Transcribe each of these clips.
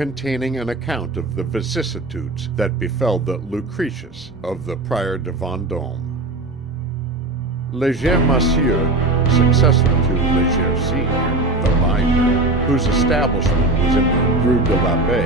containing an account of the vicissitudes that befell the Lucretius of the Prior de Vendôme. Léger Monsieur, successor to Léger Senior, the binder, whose establishment was in the Rue de l'Abbé,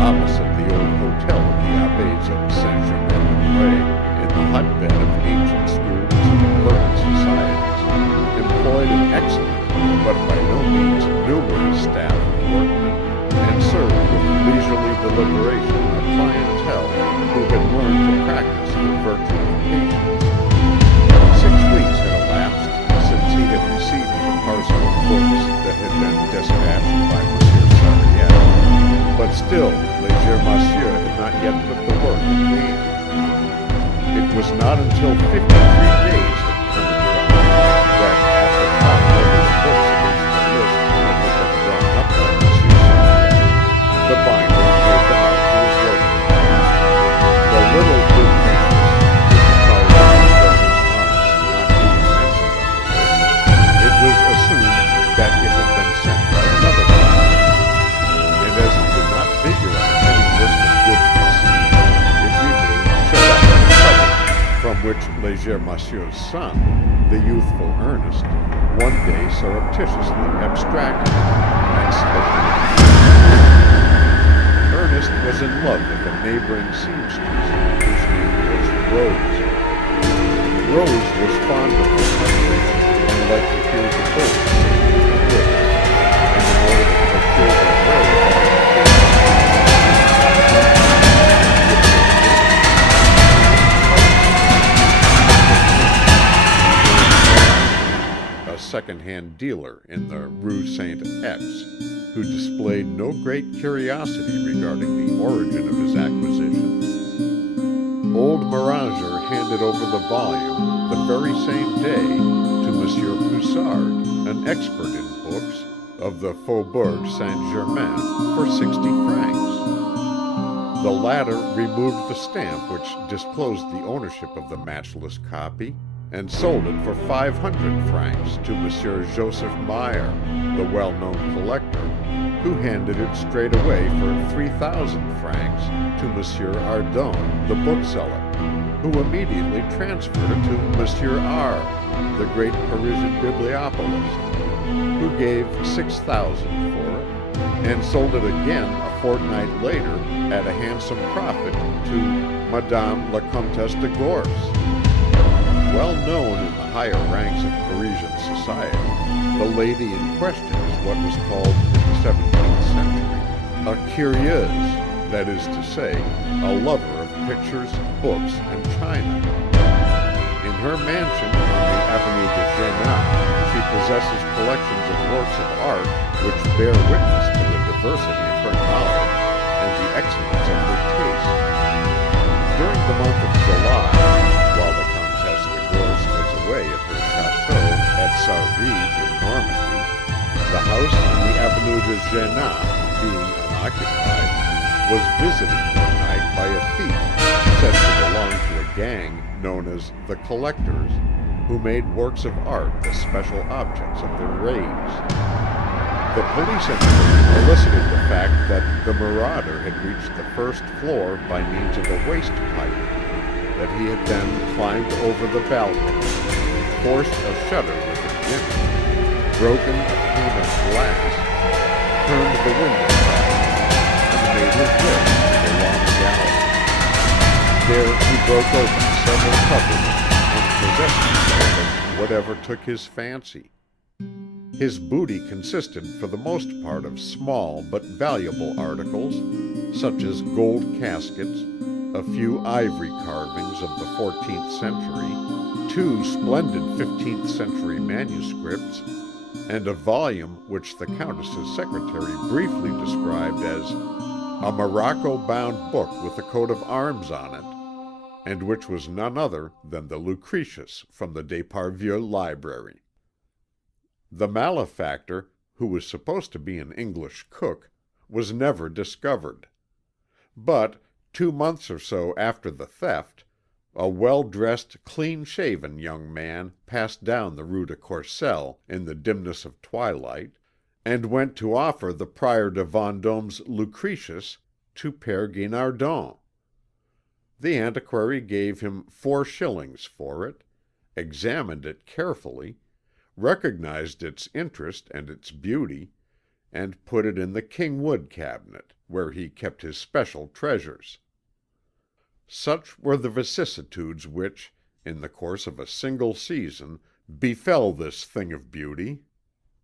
opposite the old hotel of the Abbés of Saint-Germain-des-Prés, in the hotbed of ancient schools and learned societies, employed an excellent, but by no means numerous staff of workmen, and served with leisurely deliberation a clientele who had learned to practice the virtue of patience. 6 weeks had elapsed since he had received the parcel of books that had been dispatched by Monsieur Sariette, but still Léger Monsieur had not yet put the work in hand. It was not until 53 days had come and gone that, after talking over the books against the list that had been drawn up by Monsieur Sariette, the binder gave them out to his workmen. The little Lucretius, it was assumed that it had been sent by another person, and as it did not figure on any list of goods received, it remained shut up in the cupboard, from which Léger Monsieur's son, the youthful Ernest, one day surreptitiously abstracted it and slipped it. Ernest was in love with a neighboring seamstress, whose name was Rose. Rose was fond of the country, and liked to hear the birds sing in the woods, and in order to procure their whereabouts, a second-hand dealer in the Rue Saint-X, who displayed no great curiosity regarding the origin of his acquisition. Old Moranger handed over the volume the very same day to Monsieur Poussard, an expert in books, of the Faubourg Saint-Germain, for 60 francs. The latter removed the stamp which disclosed the ownership of the matchless copy, and sold it for 500 francs to Monsieur Joseph Meyer, the well-known collector, who handed it straight away for 3,000 francs to Monsieur Ardon, the bookseller, who immediately transferred it to Monsieur R., the great Parisian bibliopolist, who gave 6,000 for it, and sold it again a fortnight later at a handsome profit to Madame la Comtesse de Gors. Well known in the higher ranks of Parisian society, the lady in question is what was called in the 17th century a curieuse, that is to say, a lover of pictures, books, and china. In her mansion on the Avenue de Génin, she possesses collections of works of art which bear witness to the diversity of her knowledge and the excellence of her taste. During the month of July, while the Comtesse de Gors was away at her chateau at Sarvy in Normandy, the house in the Avenue de Génin, being unoccupied, was visited one night by a thief said to belong to a gang known as the Collectors, who made works of art the special objects of their raids. The police inquiry elicited the fact that the marauder had reached the first floor by means of a waste pipe, that he had then climbed over the balcony, forced a shutter with a jimmy, broken a pane of glass, turned the window back, and made his way to the long gallery. There he broke open several cupboards and possessed himself of whatever took his fancy. His booty consisted for the most part of small but valuable articles, such as gold caskets, a few ivory carvings of the 14th century, 2 splendid 15th century manuscripts, and a volume which the Countess's secretary briefly described as a morocco-bound book with a coat of arms on it, and which was none other than the Lucretius from the Desparvieu library. The malefactor, who was supposed to be an English cook, was never discovered. But 2 months or so after the theft, a well-dressed, clean-shaven young man passed down the Rue de Courcelles in the dimness of twilight, and went to offer the Prior de Vendôme's Lucretius to Père Guinardon. The antiquary gave him 4 shillings for it, examined it carefully, recognized its interest and its beauty, and put it in the Kingwood cabinet, where he kept his special treasures. Such were the vicissitudes which, in the course of a single season, befell this thing of beauty.